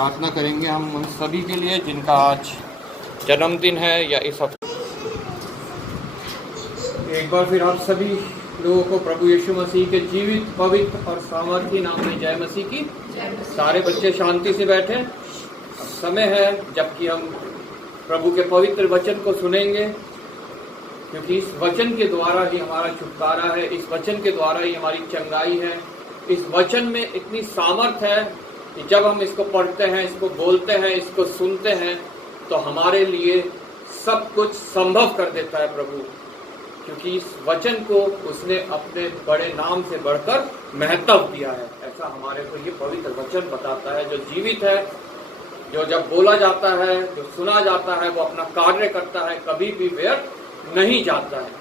प्रार्थना करेंगे हम उन सभी के लिए जिनका आज जन्मदिन है या इस हफ्ते। एक बार फिर आप सभी लोगों को प्रभु यीशु मसीह के जीवित, पवित्र और सामर्थी नाम में जय मसीह की। सारे बच्चे शांति से बैठे। समय है जबकि हम प्रभु के पवित्र वचन को सुनेंगे, क्योंकि इस वचन के द्वारा ही हमारा छुटकारा है, इस वचन के द्वारा ही हमारी चंगाई है। इस वचन में इतनी सामर्थ है कि जब हम इसको पढ़ते हैं, इसको बोलते हैं, इसको सुनते हैं, तो हमारे लिए सब कुछ संभव कर देता है प्रभु, क्योंकि इस वचन को उसने अपने बड़े नाम से बढ़कर महत्व दिया है। ऐसा हमारे को ये पवित्र वचन बताता है, जो जीवित है, जो जब बोला जाता है, जो सुना जाता है, वो अपना कार्य करता है, कभी भी व्यर्थ नहीं जाता है।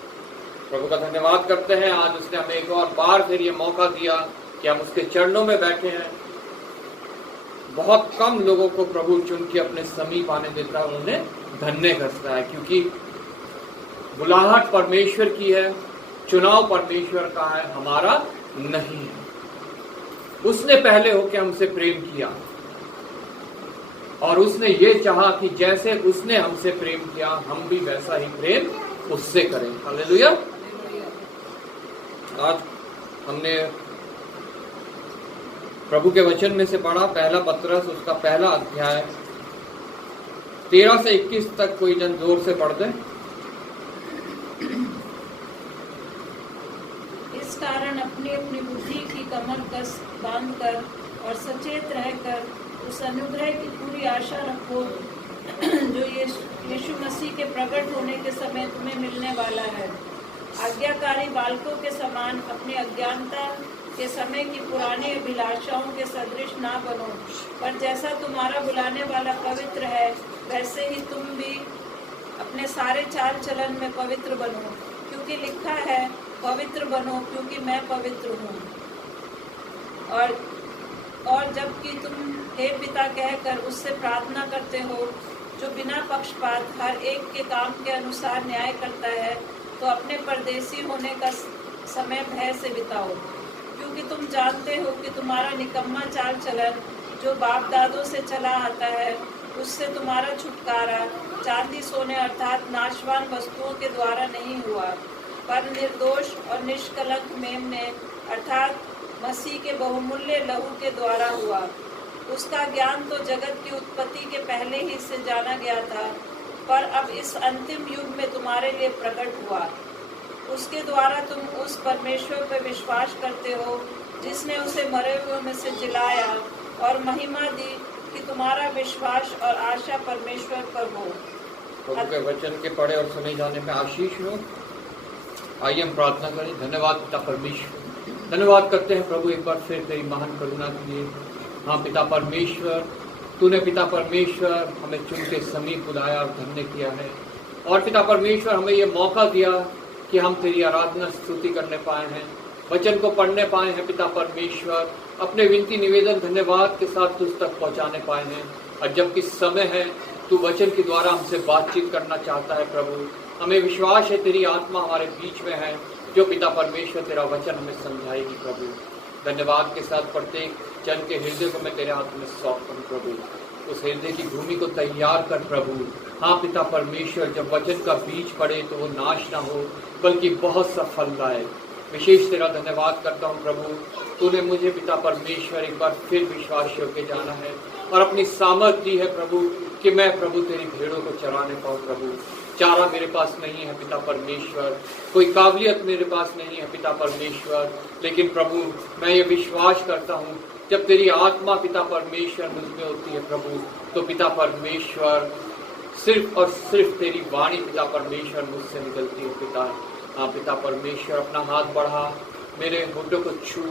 प्रभु का धन्यवाद करते हैं, आज उसने हमें एक और बार फिर ये मौका दिया कि हम उसके चरणों में बैठे हैं। बहुत कम लोगों को प्रभु चुन के अपने समीप आने देता है, उन्हें धन्य करता है, क्योंकि बुलाहट परमेश्वर की है, चुनाव परमेश्वर का है, हमारा नहीं है। उसने पहले होके हमसे प्रेम किया और उसने ये चाहा कि जैसे उसने हमसे प्रेम किया, हम भी वैसा ही प्रेम उससे करें। हालेलुया। आज हमने प्रभु के वचन में से पढ़ा पहला पत्रस, उसका पहला अध्याय 13 से 21 तक। कोई जन जोर से पढ़ दे। इस कारण अपनी अपनी बुद्धि की कमर कस बांधकर और सचेत रहकर उस अनुग्रह की पूरी आशा रखो जो यीशु मसीह के प्रकट होने के समय तुम्हें मिलने वाला है। आज्ञाकारी बालकों के समान अपनी अज्ञानता के समय की पुरानी अभिलाषाओं के सदृश ना बनो, पर जैसा तुम्हारा बुलाने वाला पवित्र है, वैसे ही तुम भी अपने सारे चाल चलन में पवित्र बनो, क्योंकि लिखा है, पवित्र बनो क्योंकि मैं पवित्र हूँ। और जबकि तुम हे पिता कहकर उससे प्रार्थना करते हो, जो बिना पक्षपात हर एक के काम के अनुसार न्याय करता है, तो अपने परदेसी होने का समय भय से बिताओ, क्योंकि तुम जानते हो कि तुम्हारा निकम्मा चाल चलन जो बाप दादों से चला आता है, उससे तुम्हारा छुटकारा चांदी सोने अर्थात नाशवान वस्तुओं के द्वारा नहीं हुआ, पर निर्दोष और निष्कलंक मेमने अर्थात मसीह के बहुमूल्य लहू के द्वारा हुआ। उसका ज्ञान तो जगत की उत्पत्ति के पहले ही से जाना गया था, पर अब इस अंतिम युग में तुम्हारे लिए प्रकट हुआ। उसके द्वारा तुम उस परमेश्वर पर विश्वास करते हो जिसने उसे मरे हुए में से जिलाया और महिमा दी कि तुम्हारा विश्वास और आशा परमेश्वर पर हो। प्रभु के वचन के पढ़े और सुने जाने में आशीष हो। आइए हम प्रार्थना करें। धन्यवाद पिता परमेश्वर, धन्यवाद करते हैं प्रभु एक बार फिर तेरी महान करुणा के लिए। हाँ पिता परमेश्वर, तूने पिता परमेश्वर हमें चुन के समीप बुलाया और धन्य किया है, और पिता परमेश्वर हमें ये मौका दिया कि हम तेरी आराधना स्तुति करने पाए हैं, वचन को पढ़ने पाए हैं पिता परमेश्वर, अपने विनती निवेदन धन्यवाद के साथ तुझ तक पहुंचाने पाए हैं। और जबकि समय है, तू वचन के द्वारा हमसे बातचीत करना चाहता है प्रभु। हमें विश्वास है तेरी आत्मा हमारे बीच में है, जो पिता परमेश्वर तेरा वचन हमें समझाएगी प्रभु। धन्यवाद के साथ प्रत्येक जन के हृदय को मैं तेरे हाथ में सौंपता हूं प्रभु। उस हृदय की भूमि को तैयार कर प्रभु। हाँ पिता परमेश्वर, जब वचन का बीज पड़े तो वो नाश ना हो, बल्कि बहुत सा फल लाए। विशेष तेरा धन्यवाद करता हूँ प्रभु, तूने मुझे पिता परमेश्वर एक बार फिर विश्वास योग्य जाना है और अपनी सामर्थ दी है प्रभु कि मैं प्रभु तेरी भेड़ों को चराने पाऊँ प्रभु। चारा मेरे पास नहीं है पिता परमेश्वर, कोई काबिलियत मेरे पास नहीं है पिता परमेश्वर, लेकिन प्रभु मैं ये विश्वास करता हूँ जब तेरी आत्मा पिता परमेश्वर मुझ में होती है प्रभु, तो पिता परमेश्वर सिर्फ और सिर्फ तेरी वाणी पिता परमेश्वर मुझसे निकलती है पिता। हाँ पिता परमेश्वर, अपना हाथ बढ़ा, मेरे होठों को छू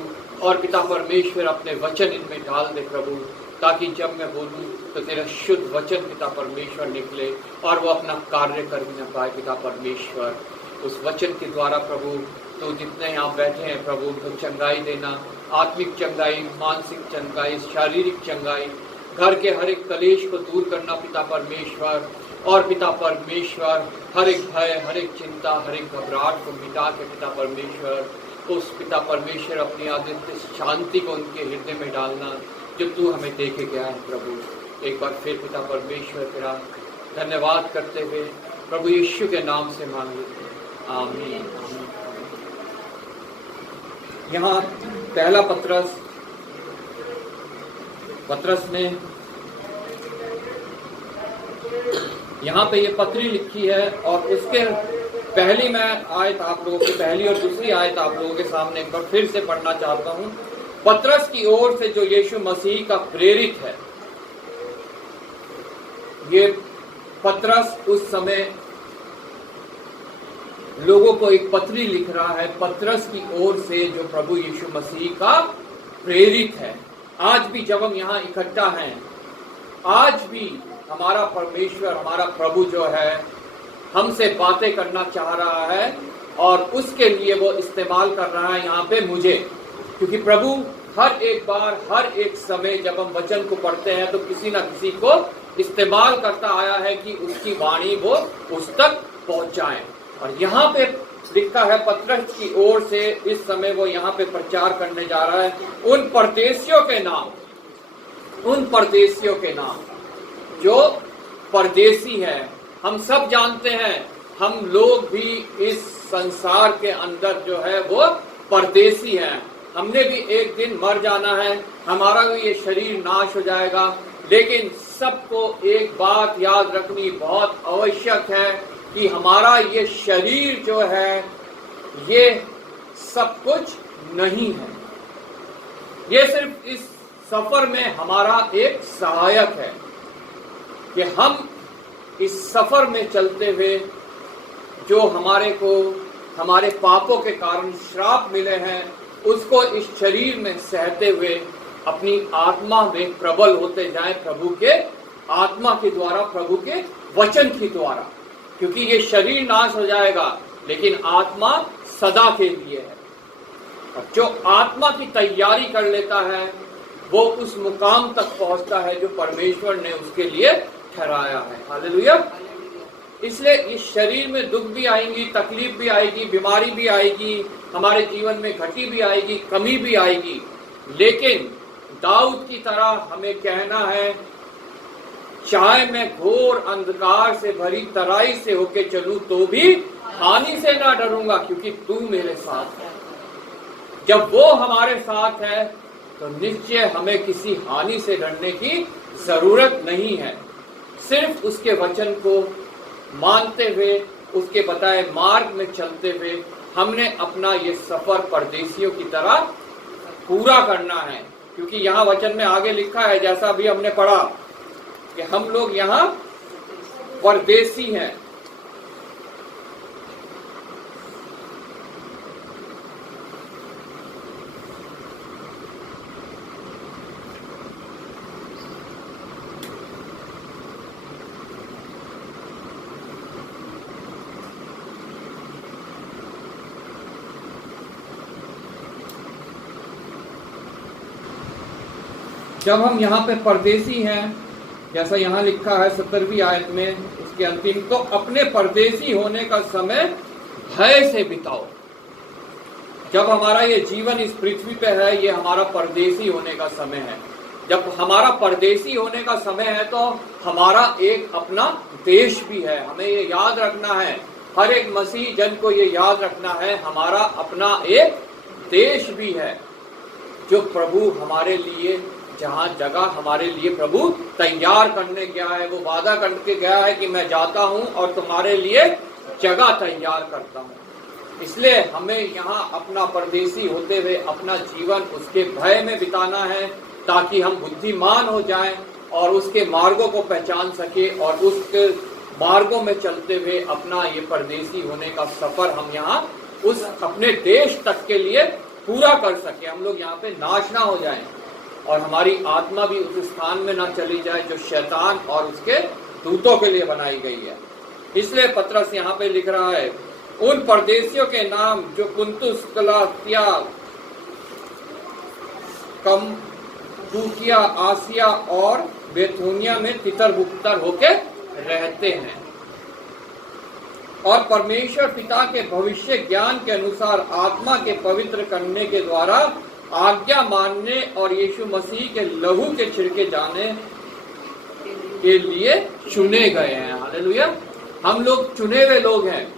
और पिता परमेश्वर अपने वचन इनमें डाल दे प्रभु, ताकि जब मैं बोलूँ तो तेरा शुद्ध वचन पिता परमेश्वर निकले और वो अपना कार्य कर भी न पाए पिता परमेश्वर। उस वचन के द्वारा प्रभु तो जितने यहाँ बैठे हैं प्रभु, उनको चंगाई देना, आत्मिक चंगाई, मानसिक चंगाई, शारीरिक चंगाई, घर के हर एक कलेश को दूर करना पिता परमेश्वर, और पिता परमेश्वर हर एक भय, हर एक चिंता, हर एक घबराहट को मिटा के पिता परमेश्वर उस पिता परमेश्वर अपनी आदित्य शांति को उनके हृदय में डालना जो तू हमें देके गया है प्रभु। एक बार फिर पिता परमेश्वर तेरा धन्यवाद करते हुए प्रभु यीशु के नाम से मांग लेते हैं, आमीन। यहाँ पहला पत्रस ने यहाँ पे ये पत्री लिखी है और उसके पहली मैं आयत आप लोगों की पहली और दूसरी आयत आप लोगों के सामने एक बार फिर से पढ़ना चाहता हूँ। पत्रस की ओर से जो यीशु मसीह का प्रेरित है, ये पत्रस उस समय लोगों को एक पत्री लिख रहा है, पत्रस की ओर से जो प्रभु यीशु मसीह का प्रेरित है। आज भी जब हम यहाँ इकट्ठा हैं, आज भी हमारा परमेश्वर, हमारा प्रभु जो है हमसे बातें करना चाह रहा है और उसके लिए वो इस्तेमाल कर रहा है यहाँ पे मुझे, क्योंकि प्रभु हर एक बार, हर एक समय जब हम वचन को पढ़ते हैं तो किसी ना किसी को इस्तेमाल करता आया है कि उसकी वाणी वो उस तक पहुंचाए। और यहाँ पे लिखा है पत्रस की ओर से, इस समय वो यहाँ पे प्रचार करने जा रहा है उन परदेशियों के नाम जो परदेसी है। हम सब जानते हैं, हम लोग भी इस संसार के अंदर जो है वो परदेसी हैं। हमने भी एक दिन मर जाना है, हमारा भी ये शरीर नाश हो जाएगा, लेकिन सबको एक बात याद रखनी बहुत आवश्यक है कि हमारा ये शरीर जो है ये सब कुछ नहीं है। ये सिर्फ इस सफर में हमारा एक सहायक है कि हम इस सफर में चलते हुए जो हमारे पापों के कारण श्राप मिले हैं, उसको इस शरीर में सहते हुए अपनी आत्मा में प्रबल होते जाएं प्रभु के आत्मा के द्वारा, प्रभु के वचन के द्वारा। क्योंकि ये शरीर नाश हो जाएगा लेकिन आत्मा सदा के लिए है। और जो आत्मा की तैयारी कर लेता है वो उस मुकाम तक पहुंचता है जो परमेश्वर ने उसके लिए ठहराया है। हालेलुया। इसलिए इस शरीर में दुख भी आएंगी, तकलीफ भी आएगी, बीमारी भी आएगी, हमारे जीवन में घटी भी आएगी, कमी भी आएगी, लेकिन दाऊद की तरह हमें कहना है, चाहे मैं घोर अंधकार से भरी तराई से होके चलूं तो भी हानि से ना डरूंगा, क्योंकि तू मेरे साथ है। जब वो हमारे साथ है तो निश्चय हमें किसी हानि से डरने की जरूरत नहीं है। सिर्फ उसके वचन को मानते हुए, उसके बताए मार्ग में चलते हुए हमने अपना ये सफर परदेसियों की तरह पूरा करना है। क्योंकि यहाँ वचन में आगे लिखा है, जैसा भी हमने पढ़ा, कि हम लोग यहाँ परदेसी हैं। जब हम यहाँ पे परदेसी हैं, जैसा यहाँ लिखा है 17वीं आयत में उसके अंतिम, तो अपने परदेसी होने का समय भय से बिताओ। जब हमारा ये जीवन इस पृथ्वी पे है, ये हमारा परदेसी होने का समय है। जब हमारा परदेसी होने का समय है तो हमारा एक अपना देश भी है। हमें ये याद रखना है, हर एक मसीह जन को ये याद रखना है, हमारा अपना एक देश भी है जो प्रभु हमारे लिए, जहाँ जगह हमारे लिए प्रभु तैयार करने गया है। वो वादा करके गया है कि मैं जाता हूँ और तुम्हारे लिए जगह तैयार करता हूँ। इसलिए हमें यहाँ अपना परदेसी होते हुए अपना जीवन उसके भय में बिताना है, ताकि हम बुद्धिमान हो जाएं और उसके मार्गों को पहचान सके और उसके मार्गों में चलते हुए अपना ये परदेसी होने का सफर हम यहाँ उस अपने देश तक के लिए पूरा कर सके। हम लोग यहाँ पे नाश ना हो जाएं और हमारी आत्मा भी उस स्थान में ना चली जाए जो शैतान और उसके दूतों के लिए बनाई गई है। इसलिए पत्रस यहाँ पे लिख रहा है, उन परदेशियों के नाम जो पुन्तुस, गलातिया, कप्पादोकिया, आसिया और बिथुनिया में तितर बुतर होके रहते हैं और परमेश्वर पिता के भविष्य ज्ञान के अनुसार आत्मा के पवित्र करने के द्वारा आज्ञा मानने और यीशु मसीह के लहू के छिड़के जाने के लिए चुने गए हैं। हालेलुया। हम लोग चुने हुए लोग हैं।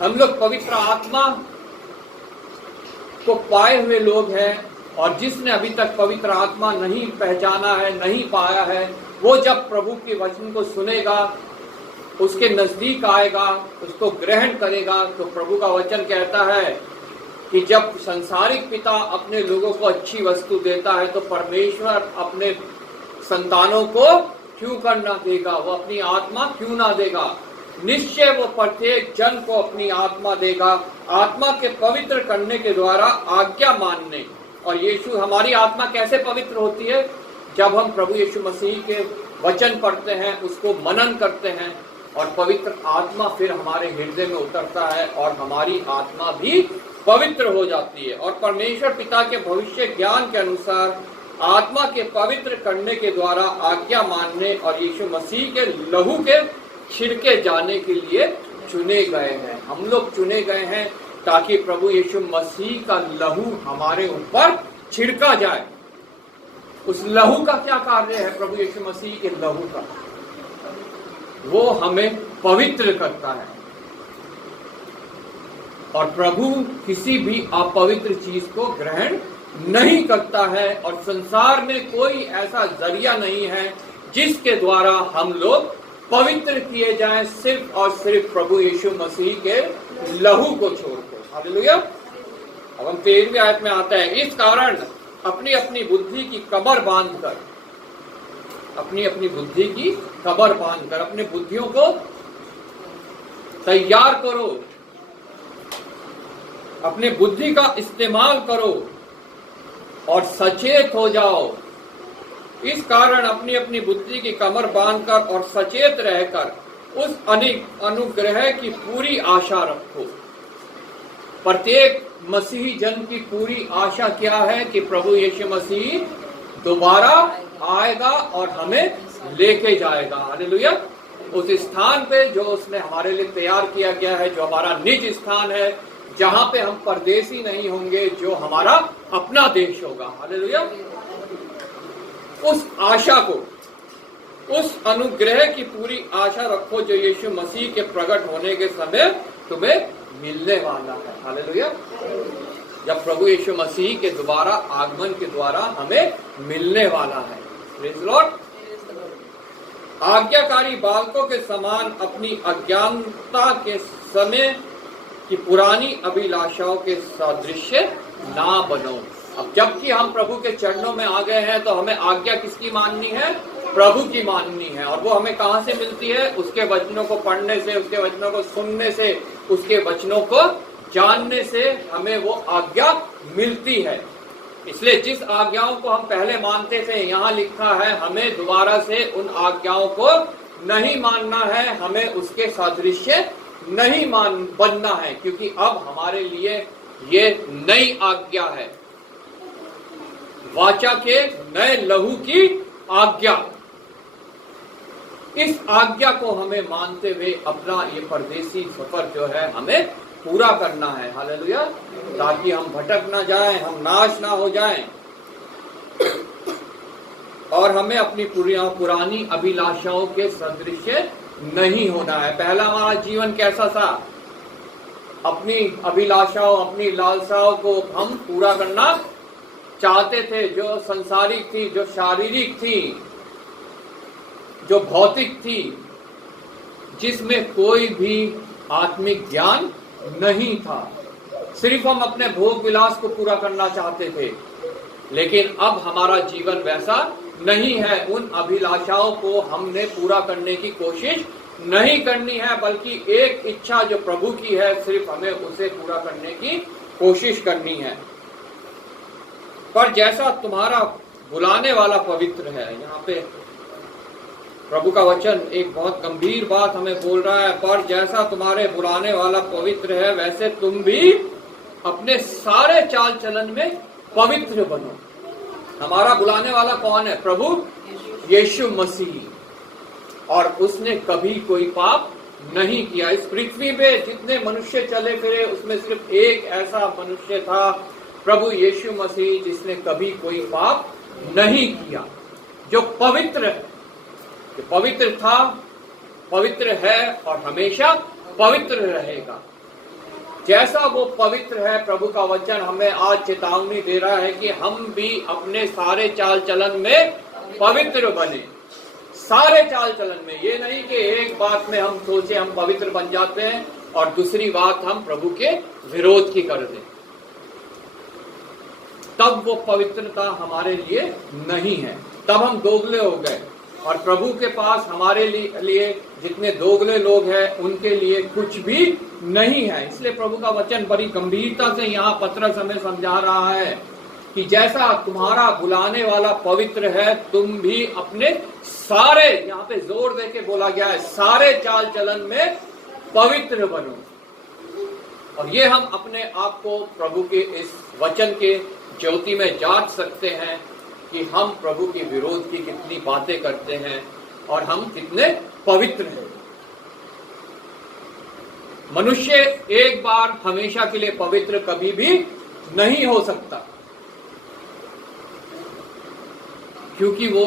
हम लोग पवित्र आत्मा को पाए हुए लोग हैं, और जिसने अभी तक पवित्र आत्मा नहीं पहचाना है, नहीं पाया है, वो जब प्रभु के वचन को सुनेगा, उसके नजदीक आएगा, उसको ग्रहण करेगा, तो प्रभु का वचन कहता है कि जब संसारिक पिता अपने लोगों को अच्छी वस्तु देता है, तो परमेश्वर अपने संतानों को क्यों करना देगा, वो अपनी आत्मा क्यों ना देगा। निश्चय वो प्रत्येक जन को अपनी आत्मा देगा, आत्मा के पवित्र करने के द्वारा आज्ञा मानने। और यीशु, हमारी आत्मा कैसे पवित्र होती है? जब हम प्रभु यीशु मसीह के वचन पढ़ते हैं, उसको मनन करते हैं, और पवित्र आत्मा फिर हमारे हृदय में उतरता है, और हमारी आत्मा भी पवित्र हो जाती है। और परमेश्वर पिता के भविष्य ज्ञान के अनुसार आत्मा के पवित्र करने के द्वारा आज्ञा मानने और यीशु मसीह के लहू के छिड़के जाने के लिए चुने गए हैं। हम लोग चुने गए हैं ताकि प्रभु यीशु मसीह का लहू हमारे ऊपर छिड़का जाए। उस लहू का क्या कार्य है? प्रभु यीशु मसीह के लहू का, वो हमें पवित्र करता है। और प्रभु किसी भी अपवित्र चीज को ग्रहण नहीं करता है, और संसार में कोई ऐसा जरिया नहीं है जिसके द्वारा हम लोग पवित्र किए जाएं, सिर्फ और सिर्फ प्रभु यीशु मसीह के लहू को छोड़कर। हालेलुया। अब हम 13वीं आयत में आता है, इस कारण अपनी अपनी बुद्धि की कमर बांधकर, अपनी अपनी बुद्धि की कमर बांधकर अपनी बुद्धियों को तैयार करो, अपनी बुद्धि का इस्तेमाल करो और सचेत हो जाओ। इस कारण अपनी अपनी बुद्धि की कमर बांधकर और सचेत रहकर उस अनुग्रह की पूरी आशा रखो। प्रत्येक मसीही जन की पूरी आशा क्या है? कि प्रभु यीशु मसीह दोबारा आएगा और हमें लेके जाएगा। हालेलुया। उस स्थान पे जो उसने हमारे लिए तैयार किया गया है, जो हमारा निज स्थान है, जहां पे हम परदेसी नहीं होंगे, जो हमारा अपना देश होगा। हालेलुया। उस आशा को, उस अनुग्रह की पूरी आशा रखो जो यीशु मसीह के प्रकट होने के समय तुम्हें मिलने वाला है। हालेलुया। जब प्रभु यीशु मसीह के दोबारा आगमन के द्वारा हमें मिलने वाला है। Praise Lord. आज्ञाकारी बालकों के समान अपनी अज्ञानता के समय की पुरानी अभिलाषाओं के सादृश्य ना बनो। अब जबकि हम प्रभु के चरणों में आ गए हैं, तो हमें आज्ञा किसकी माननी है? प्रभु की माननी है। और वो हमें कहां से मिलती है? उसके वचनों को पढ़ने से, उसके वचनों को सुनने से, उसके वचनों को जानने से हमें वो आज्ञा मिलती है। इसलिए जिस आज्ञाओं को हम पहले मानते थे, यहाँ लिखा है हमें दोबारा से उन आज्ञाओं को नहीं मानना है, हमें उसके सादृश्य नहीं बनना है, क्योंकि अब हमारे लिए ये नई आज्ञा है, वाचा के नए लहू की आज्ञा। इस आज्ञा को हमें मानते हुए अपना ये परदेसी सफर जो है हमें पूरा करना है। हालेलुया। ताकि हम भटक ना जाएं, हम नाश ना हो जाएं, और हमें अपनी पुरानी अभिलाषाओं के सदृश्य नहीं होना है। पहला हमारा जीवन कैसा था? अपनी अभिलाषाओं, अपनी लालसाओं को हम पूरा करना चाहते थे, जो संसारिक थी, जो शारीरिक थी, जो भौतिक थी, जिसमें कोई भी आत्मिक ज्ञान नहीं था। सिर्फ हम अपने भोग विलास को पूरा करना चाहते थे। लेकिन अब हमारा जीवन वैसा नहीं है। उन अभिलाषाओं को हमने पूरा करने की कोशिश नहीं करनी है, बल्कि एक इच्छा जो प्रभु की है, सिर्फ हमें उसे पूरा करने की कोशिश करनी है। पर जैसा तुम्हारा बुलाने वाला पवित्र है, यहाँ पे प्रभु का वचन एक बहुत गंभीर बात हमें बोल रहा है। पर जैसा तुम्हारे बुलाने वाला पवित्र है, वैसे तुम भी अपने सारे चाल चलन में पवित्र बनो। हमारा बुलाने वाला कौन है? प्रभु यीशु मसीह। और उसने कभी कोई पाप नहीं किया। इस पृथ्वी पे जितने मनुष्य चले फिरे, उसमें सिर्फ एक ऐसा मनुष्य था, प्रभु यीशु मसीह, जिसने कभी कोई पाप नहीं किया, जो पवित्र है। कि पवित्र था, पवित्र है और हमेशा पवित्र रहेगा। जैसा वो पवित्र है, प्रभु का वचन हमें आज चेतावनी दे रहा है कि हम भी अपने सारे चाल चलन में पवित्र बने। सारे चाल चलन में, ये नहीं कि एक बात में हम सोचे हम पवित्र बन जाते हैं और दूसरी बात हम प्रभु के विरोध की कर दें, तब वो पवित्रता हमारे लिए नहीं है, तब हम दोगले हो गए। और प्रभु के पास हमारे लिए जितने दोगले लोग हैं उनके लिए कुछ भी नहीं है। इसलिए प्रभु का वचन बड़ी गंभीरता से यहाँ पतरस हमें समझा रहा है कि जैसा तुम्हारा बुलाने वाला पवित्र है, तुम भी अपने सारे, यहाँ पे जोर देके बोला गया है, सारे चाल चलन में पवित्र बनो। और ये हम अपने आप को प्रभु के इस वचन के ज्योति में जांच सकते हैं कि हम प्रभु के विरोध की कितनी बातें करते हैं और हम कितने पवित्र हैं। मनुष्य एक बार हमेशा के लिए पवित्र कभी भी नहीं हो सकता, क्योंकि वो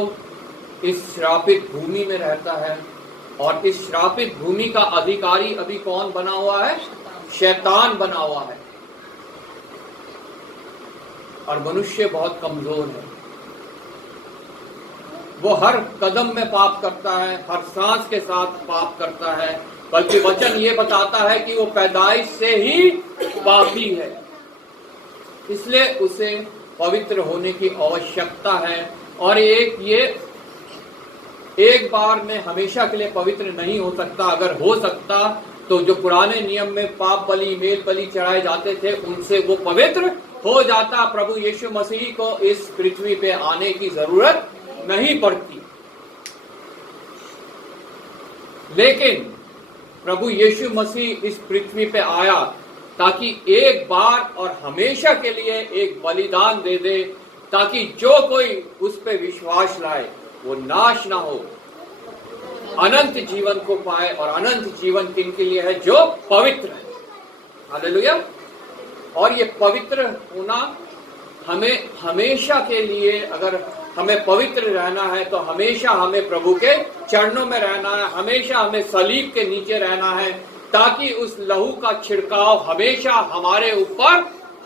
इस श्रापित भूमि में रहता है। और इस श्रापित भूमि का अधिकारी अभी कौन बना हुआ है? शैतान बना हुआ है। और मनुष्य बहुत कमजोर है, वो हर कदम में पाप करता है, हर सांस के साथ पाप करता है। बल्कि वचन ये बताता है कि वो पैदाइश से ही पापी है, इसलिए उसे पवित्र होने की आवश्यकता है। और एक बार में हमेशा के लिए पवित्र नहीं हो सकता। अगर हो सकता तो जो पुराने नियम में पाप बलि, मेल बलि चढ़ाए जाते थे, उनसे वो पवित्र हो जाता। प्रभु यीशु मसीह को इस पृथ्वी पे आने की जरूरत नहीं पड़ती। लेकिन प्रभु यीशु मसीह इस पृथ्वी पे आया ताकि एक बार और हमेशा के लिए एक बलिदान दे दे, ताकि जो कोई उस पे विश्वास लाए वो नाश ना हो, अनंत जीवन को पाए। और अनंत जीवन किनके लिए है? जो पवित्र है। हालेलुया। और ये पवित्र होना हमें हमेशा के लिए, अगर हमें पवित्र रहना है तो हमेशा हमें प्रभु के चरणों में रहना है, हमेशा हमें सलीब के नीचे रहना है, ताकि उस लहू का छिड़काव हमेशा हमारे ऊपर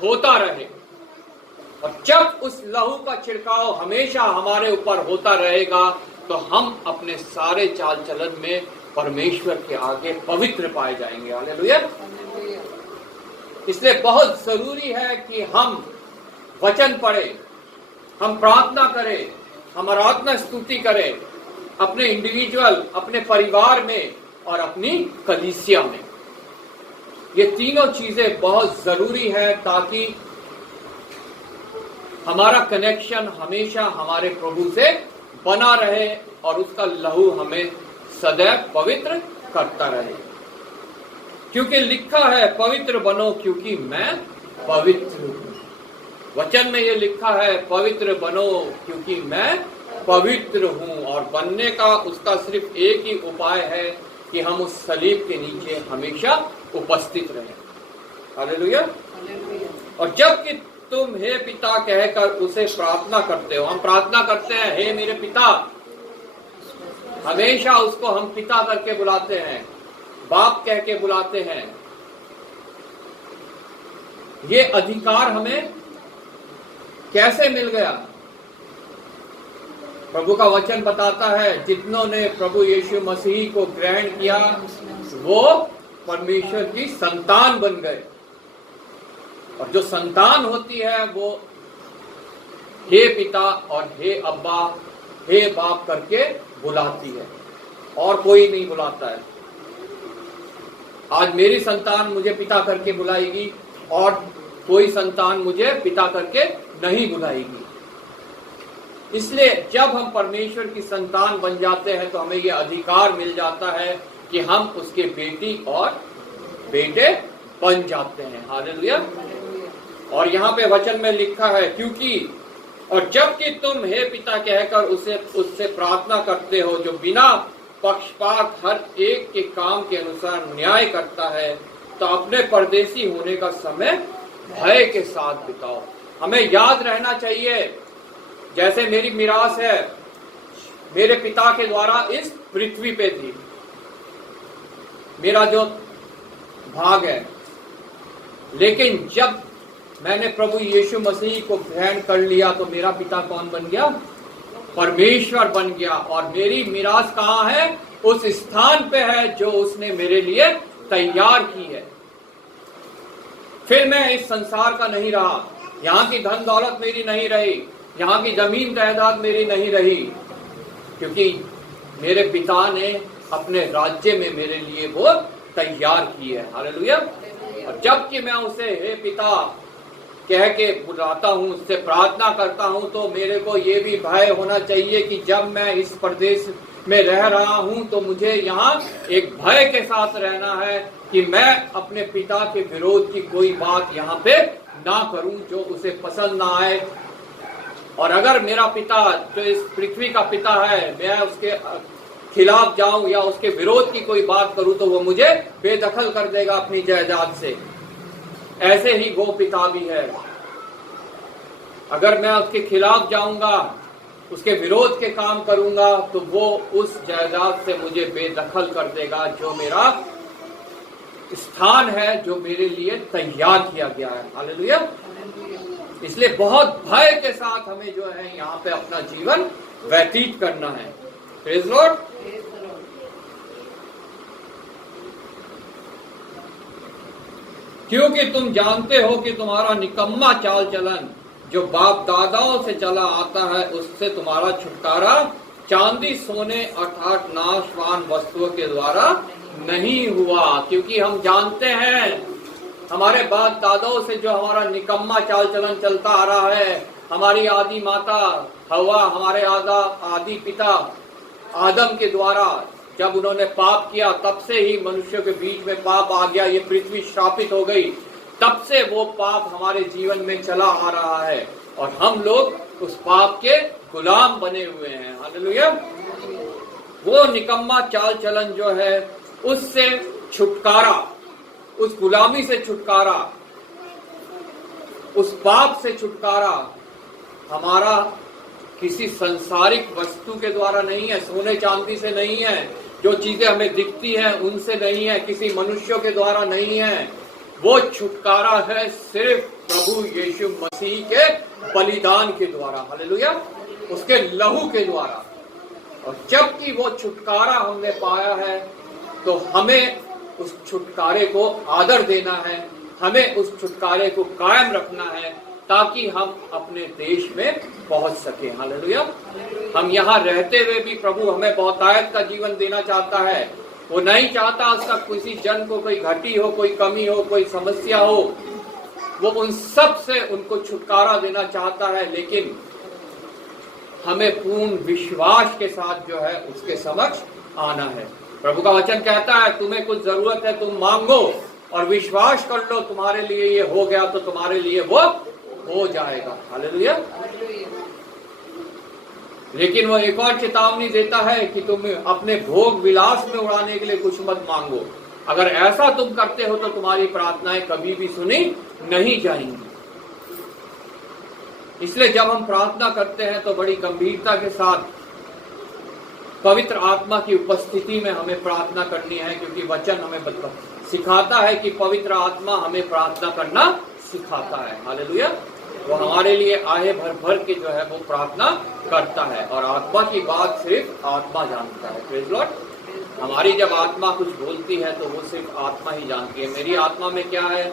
होता रहे। और जब उस लहू का छिड़काव हमेशा हमारे ऊपर होता रहेगा तो हम अपने सारे चाल चलन में परमेश्वर के आगे पवित्र पाए जाएंगे। हालेलुया। इसलिए बहुत जरूरी है कि हम वचन पढ़ें, हम प्रार्थना करें, हम आराधना स्तुति करें, अपने इंडिविजुअल, अपने परिवार में और अपनी कलीसिया में। ये तीनों चीजें बहुत जरूरी है ताकि हमारा कनेक्शन हमेशा हमारे प्रभु से बना रहे और उसका लहू हमें सदैव पवित्र करता रहे। क्योंकि लिखा है, पवित्र बनो क्योंकि मैं पवित्र हूं। वचन में ये लिखा है, पवित्र बनो क्योंकि मैं पवित्र हूं। और बनने का उसका सिर्फ एक ही उपाय है कि हम उस सलीब के नीचे हमेशा उपस्थित रहें। हालेलुया। और जबकि तुम हे पिता कहकर उसे प्रार्थना करते हो, हम प्रार्थना करते हैं, हे मेरे पिता, हमेशा उसको हम पिता करके बुलाते हैं, बाप कह के बुलाते हैं। ये अधिकार हमें कैसे मिल गया? प्रभु का वचन बताता है, जितनों ने प्रभु यीशु मसीह को ग्रहण किया वो परमेश्वर की संतान बन गए। और जो संतान होती है वो हे पिता और हे अब्बा, हे बाप करके बुलाती है, और कोई नहीं बुलाता है। आज मेरी संतान मुझे पिता करके बुलाएगी और कोई संतान मुझे पिता करके नहीं बुलाएगी। इसलिए जब हम परमेश्वर की संतान बन जाते हैं तो हमें यह अधिकार मिल जाता है कि हम उसके बेटी और बेटे बन जाते हैं। हालेलुया। और यहाँ पे वचन में लिखा है, क्योंकि और जबकि तुम हे पिता कहकर उससे प्रार्थना करते हो, जो बिना पक्षपात हर एक के काम के अनुसार न्याय करता है, तो अपने परदेसी होने का समय भय के साथ बिताओ। हमें याद रहना चाहिए, जैसे मेरी मिरास है, मेरे पिता के द्वारा इस पृथ्वी पे थी। मेरा जो भाग है, लेकिन जब मैंने प्रभु यीशु मसीह को ग्रहण कर लिया तो मेरा पिता कौन बन गया? परमेश्वर बन गया। और मेरी मिरास कहाँ है? उस स्थान पे है जो उसने मेरे लिए तैयार की है। फिर मैं इस संसार का नहीं रहा, यहाँ की धन दौलत मेरी नहीं रही, यहाँ की जमीन जायदाद मेरी नहीं रही, क्योंकि मेरे पिता ने अपने राज्य में मेरे लिए वो तैयार की है। हालेलुया। और जबकि मैं उसे हे पिता कह के बुलाता हूँ, उससे प्रार्थना करता हूँ, तो मेरे को ये भी भय होना चाहिए कि जब मैं इस प्रदेश में रह रहा हूँ तो मुझे यहाँ एक भय के साथ रहना है कि मैं अपने पिता के विरोध की कोई बात यहाँ पे ना करूं जो उसे पसंद ना आए। और अगर मेरा पिता जो इस पृथ्वी का पिता है, मैं उसके खिलाफ जाऊं या उसके विरोध की कोई बात करूं तो वो मुझे बेदखल कर देगा अपनी जायदाद से। ऐसे ही वो पिता भी है। अगर मैं उसके खिलाफ जाऊंगा, उसके विरोध के काम करूंगा, तो वो उस जायदाद से मुझे बेदखल कर देगा जो मेरा स्थान है, जो मेरे लिए तैयार किया गया है। हालेलुया। इसलिए बहुत भय के साथ हमें जो है यहाँ पे अपना जीवन व्यतीत करना है। Praise Lord. क्योंकि तुम जानते हो कि तुम्हारा निकम्मा चाल चलन जो बाप दादाओं से चला आता है, उससे तुम्हारा छुटकारा चांदी सोने अर्थात नाशवान वस्तुओं के द्वारा नहीं हुआ। क्योंकि हम जानते हैं हमारे बाप दादाओं से जो हमारा निकम्मा चाल चलन चलता आ रहा है, हमारी आदि माता हवा, हमारे आदि पिता आदम के द्वारा जब उन्होंने पाप किया, तब से ही मनुष्यों के बीच में पाप आ गया, ये पृथ्वी श्रापित हो गई। तब से वो पाप हमारे जीवन में चला आ रहा है और हम लोग उस पाप के गुलाम बने हुए हैं। हालेलुया। वो निकम्मा चाल चलन जो है, उससे छुटकारा, उस गुलामी से छुटकारा, उस पाप से छुटकारा हमारा किसी संसारिक वस्तु के द्वारा नहीं है, सोने चांदी से नहीं है, जो चीजें हमें दिखती हैं उनसे नहीं है, किसी मनुष्यों के द्वारा नहीं है। वो छुटकारा है सिर्फ प्रभु यीशु मसीह के बलिदान के द्वारा। हालेलुया। उसके लहू के द्वारा। और जबकि वो छुटकारा हमने पाया है तो हमें उस छुटकारे को आदर देना है, हमें उस छुटकारे को कायम रखना है ताकि हम अपने देश में पहुंच सके। हालेलुया। हम यहाँ रहते हुए भी प्रभु हमें बहुतायत का जीवन देना चाहता है। वो नहीं चाहता उसका किसी जन को कोई घटी हो, कोई कमी हो, कोई समस्या हो। वो उन सब से उनको छुटकारा देना चाहता है, लेकिन हमें पूर्ण विश्वास के साथ जो है उसके समक्ष आना है। प्रभु का वचन कहता है तुम्हें कुछ जरूरत है, तुम मांगो और विश्वास कर लो तुम्हारे लिए ये हो गया तो तुम्हारे लिए वो हो जाएगा। हालेलुया। लेकिन वो एक और चेतावनी देता है कि तुम अपने भोग विलास में उड़ाने के लिए कुछ मत मांगो। अगर ऐसा तुम करते हो तो तुम्हारी प्रार्थनाएं कभी भी सुनी नहीं जाएंगी। इसलिए जब हम प्रार्थना करते हैं तो बड़ी गंभीरता के साथ पवित्र आत्मा की उपस्थिति में हमें प्रार्थना करनी है, क्योंकि वचन हमें सिखाता है कि पवित्र आत्मा हमें प्रार्थना करना सिखाता है। हालेलुया। वो हमारे लिए आहे भर भर के जो है वो प्रार्थना करता है और आत्मा की बात सिर्फ आत्मा जानता है। Praise Lord. हमारी जब आत्मा कुछ बोलती है तो वो सिर्फ आत्मा ही जानती है। मेरी आत्मा में क्या है,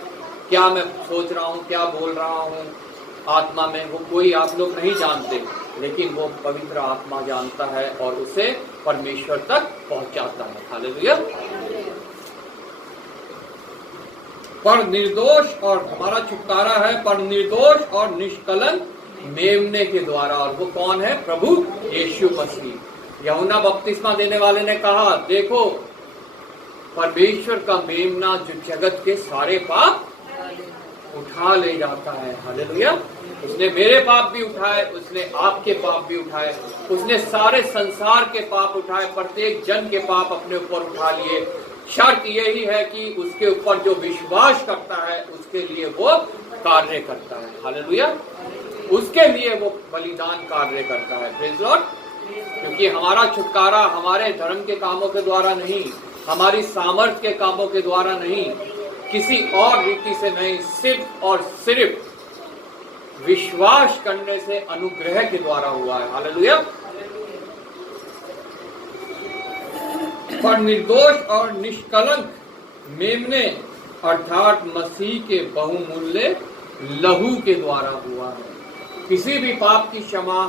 क्या मैं सोच रहा हूँ, क्या बोल रहा हूँ आत्मा में, वो कोई आप लोग नहीं जानते, लेकिन वो पवित्र आत्मा जानता है और उसे परमेश्वर तक पहुंचाता है। हालेलुया। पर निर्दोष, और हमारा छुटकारा है पर निर्दोष और निष्कलंक मेमने के द्वारा। और वो कौन है? प्रभु यीशु मसीह। यूहन्ना बपतिस्मा देने वाले ने कहा, देखो परमेश्वर का मेमना जो जगत के सारे पाप उठा ले जाता है। हालेलुया। उसने मेरे पाप भी उठाए, उसने आपके पाप भी उठाए, उसने सारे संसार के पाप उठाए, प्रत्येक जन के पाप अपने ऊपर उठा लिए। शर्त यही है कि उसके ऊपर जो विश्वास करता है उसके लिए वो कार्य करता है। हालेलुया। उसके लिए वो बलिदान कार्य करता है। Praise Lord. क्योंकि हमारा छुटकारा हमारे धर्म के कामों के द्वारा नहीं, हमारी सामर्थ्य के कामों के द्वारा नहीं, किसी और रीति से नहीं, सिर्फ और सिर्फ विश्वास करने से अनुग्रह के द्वारा हुआ है। हालेलुया। पर निर्दोष और निष्कलंक मेमने अर्थात मसीह के बहुमूल्य लहू के द्वारा हुआ है। किसी भी पाप की क्षमा,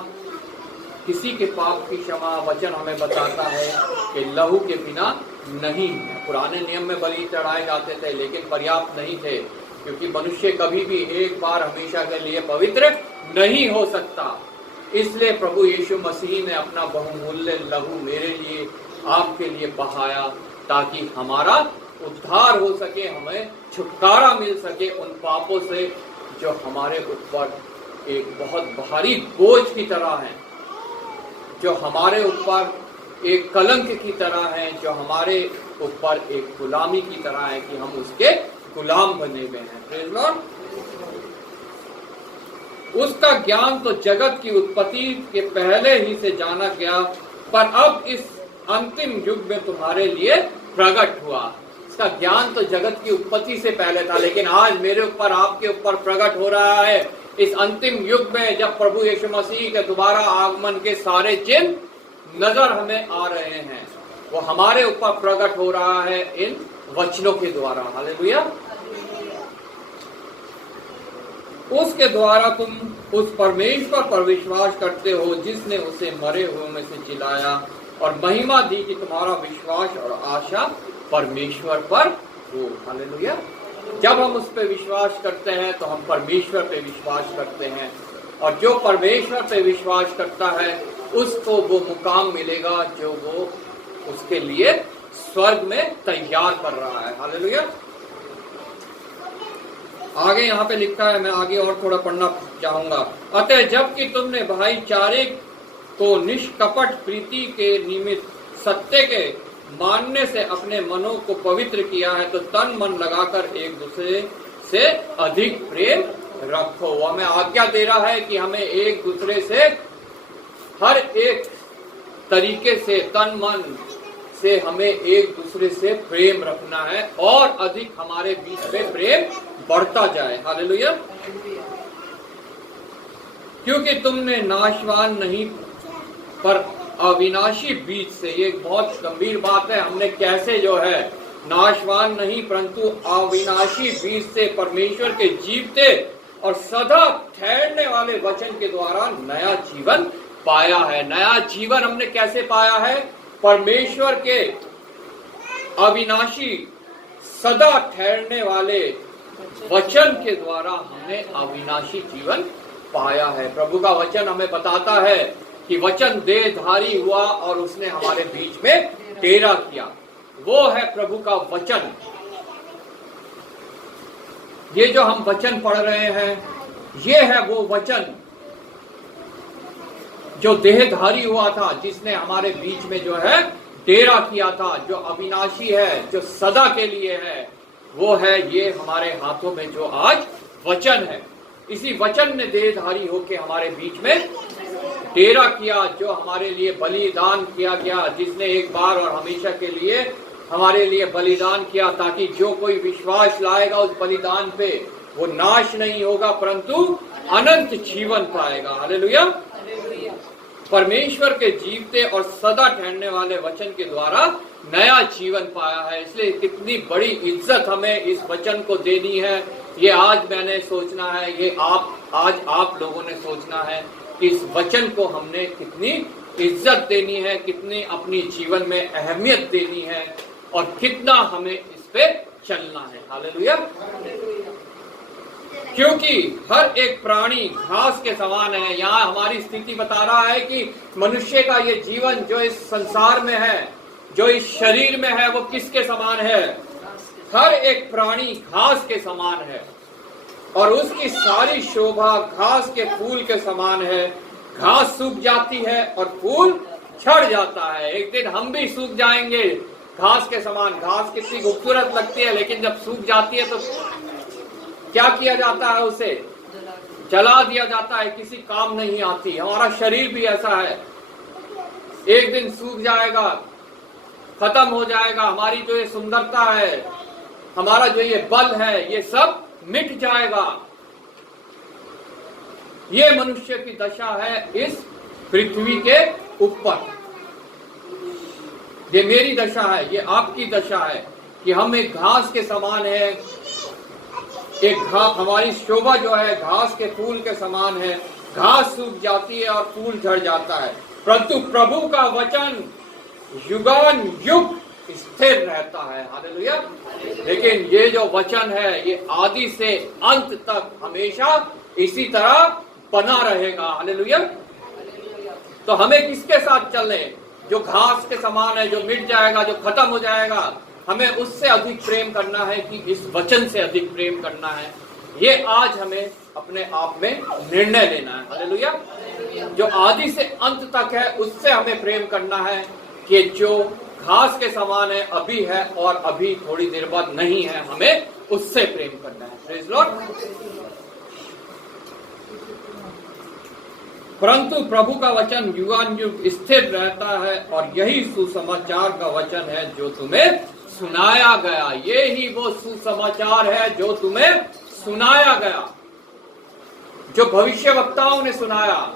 किसी के पाप की क्षमा वचन हमें बताता है कि लहू के बिना नहीं है। पुराने नियम में बलि चढ़ाए जाते थे लेकिन पर्याप्त नहीं थे, क्योंकि मनुष्य कभी भी एक बार हमेशा के लिए पवित्र नहीं हो सकता। इसलिए प्रभु यीशु मसीह ने अपना बहुमूल्य लहू मेरे लिए, आपके लिए बहाया, ताकि हमारा उद्धार हो सके, हमें छुटकारा मिल सके उन पापों से जो हमारे ऊपर एक बहुत भारी बोझ की तरह है, जो हमारे ऊपर एक कलंक की तरह है, जो हमारे ऊपर एक गुलामी की तरह है कि हम उसके गुलाम बने हुए हैं। Praise Lord. उसका ज्ञान तो जगत की उत्पत्ति के पहले ही से जाना गया, पर अब इस अंतिम युग में तुम्हारे लिए प्रकट हुआ। इसका ज्ञान तो जगत की उत्पत्ति से पहले था, लेकिन आज मेरे ऊपर, आपके ऊपर प्रकट हो रहा है इस अंतिम युग में, जब प्रभु यीशु मसीह के दोबारा आगमन के सारे चिन्ह नजर हमें आ रहे हैं, वो हमारे ऊपर प्रकट हो रहा है इन वचनों के द्वारा। हालेलुया। उसके द्वारा तुम उस परमेश्वर पर विश्वास करते हो जिसने उसे मरे हुए में से जिलाया और महिमा दी कि तुम्हारा विश्वास और आशा परमेश्वर पर हो। हालेलुया। जब हम उस पर विश्वास करते हैं तो हम परमेश्वर पे विश्वास करते हैं, और जो परमेश्वर पे विश्वास करता है उसको वो मुकाम मिलेगा जो वो उसके लिए स्वर्ग में तैयार कर रहा है। हालेलुया। आगे यहाँ पे लिखा है, मैं आगे और थोड़ा पढ़ना चाहूंगा। अतः जबकि तुमने भाईचारे को निष्कपट प्रीति के निमित्त सत्य के मानने से अपने मनों को पवित्र किया है, तो तन मन लगाकर एक दूसरे से अधिक प्रेम रखो। वो हमें आज्ञा दे रहा है कि हमें एक दूसरे से हर एक तरीके से, तन मन से हमें एक दूसरे से प्रेम रखना है और अधिक हमारे बीच में प्रेम बढ़ता जाए। हालेलुया। क्योंकि तुमने नाशवान नहीं पर अविनाशी बीज से, ये बहुत गंभीर बात है, हमने कैसे जो है नाशवान नहीं परंतु अविनाशी बीज से परमेश्वर के जीवते और सदा ठहरने वाले वचन के द्वारा नया जीवन पाया है। नया जीवन हमने कैसे पाया है? परमेश्वर के अविनाशी सदा ठहरने वाले वचन के द्वारा हमने अविनाशी जीवन पाया है। प्रभु का वचन हमें बताता है कि वचन देहधारी हुआ और उसने हमारे बीच में डेरा किया। वो है प्रभु का वचन। ये जो हम वचन पढ़ रहे हैं, ये है वो वचन जो देहधारी हुआ था, जिसने हमारे बीच में जो है डेरा किया था, जो अविनाशी है, जो सदा के लिए है। वो है ये हमारे हाथों में जो आज वचन है। इसी वचन ने देहधारी होके हमारे बीच में डेरा किया, जो हमारे लिए बलिदान किया गया, जिसने एक बार और हमेशा के लिए हमारे लिए बलिदान किया, ताकि जो कोई विश्वास लाएगा उस बलिदान पे, वो नाश नहीं होगा परंतु अनंत जीवन पाएगा। हालेलुया। परमेश्वर के जीवते और सदा ठहरने वाले वचन के द्वारा नया जीवन पाया है। इसलिए कितनी बड़ी इज्जत हमें इस वचन को देनी है, ये आज मैंने सोचना है, ये आज आप लोगों ने सोचना है कि इस वचन को हमने कितनी इज्जत देनी है, कितनी अपनी जीवन में अहमियत देनी है और कितना हमें इस पे चलना है। हालेलुया। क्योंकि हर एक प्राणी घास के समान है। यहाँ हमारी स्थिति बता रहा है कि मनुष्य का ये जीवन जो इस संसार में है, जो इस शरीर में है, वो किसके समान है? हर एक प्राणी घास के समान है और उसकी सारी शोभा घास के फूल के समान है। घास सूख जाती है और फूल झड़ जाता है। एक दिन हम भी सूख जाएंगे घास के समान। घास कितनी खूबसूरत लगती है, लेकिन जब सूख जाती है तो क्या किया जाता है? उसे जला दिया जाता है, किसी काम नहीं आती। हमारा शरीर भी ऐसा है। एक दिन सूख जाएगा, खत्म हो जाएगा। हमारी जो ये सुंदरता है, हमारा जो ये बल है, ये सब मिट जाएगा। ये मनुष्य की दशा है इस पृथ्वी के ऊपर। ये मेरी दशा है, ये आपकी दशा है कि हम एक घास के समान है। एक घास, हमारी शोभा जो है घास के फूल के समान है। घास सूख जाती है और फूल झड़ जाता है, परंतु प्रभु का वचन युगान युग स्थिर रहता है। हालेलुया। लेकिन ये जो वचन है ये आदि से अंत तक हमेशा इसी तरह बना रहेगा। हालेलुया। तो हमें किसके साथ चलने? जो घास के समान है, जो मिट जाएगा, जो खत्म हो जाएगा, हमें उससे अधिक प्रेम करना है कि इस वचन से अधिक प्रेम करना है। ये आज हमें अपने आप में निर्णय लेना है। हालेलुया। जो आदि से अंत तक है उससे हमें प्रेम करना है कि जो घास के समान है, अभी है और अभी थोड़ी देर बाद नहीं है, हमें उससे प्रेम करना है। Praise Lord. परंतु प्रभु का वचन युगानुयुग स्थिर रहता है और यही सुसमाचार का वचन है जो तुम्हें सुनाया गया। ये ही वो सुसमाचार है जो तुम्हें सुनाया गया, जो भविष्यवक्ताओं ने सुनाया,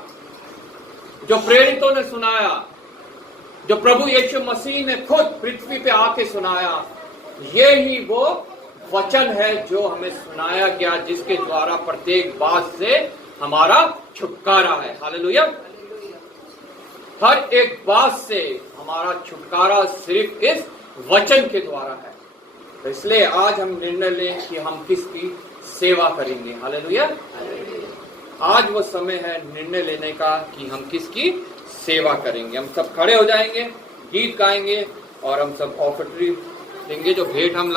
जो प्रेरितों ने सुनाया, जो प्रभु यीशु मसीह ने खुद पृथ्वी पे आके सुनाया। ये ही वो वचन है जो हमें सुनाया गया, जिसके द्वारा प्रत्येक बात से हमारा छुटकारा है। हालेलुया। हर एक बात से हमारा छुटकारा सिर्फ इस वचन के द्वारा है। तो इसलिए आज हम निर्णय लें कि हम किसकी सेवा करेंगे। हालेलुया। आज वो समय है निर्णय लेने का कि हम किसकी सेवा करेंगे। हम सब खड़े हो जाएंगे, गीत गाएंगे और हम सब ऑफरिंग देंगे। जो भेंट हम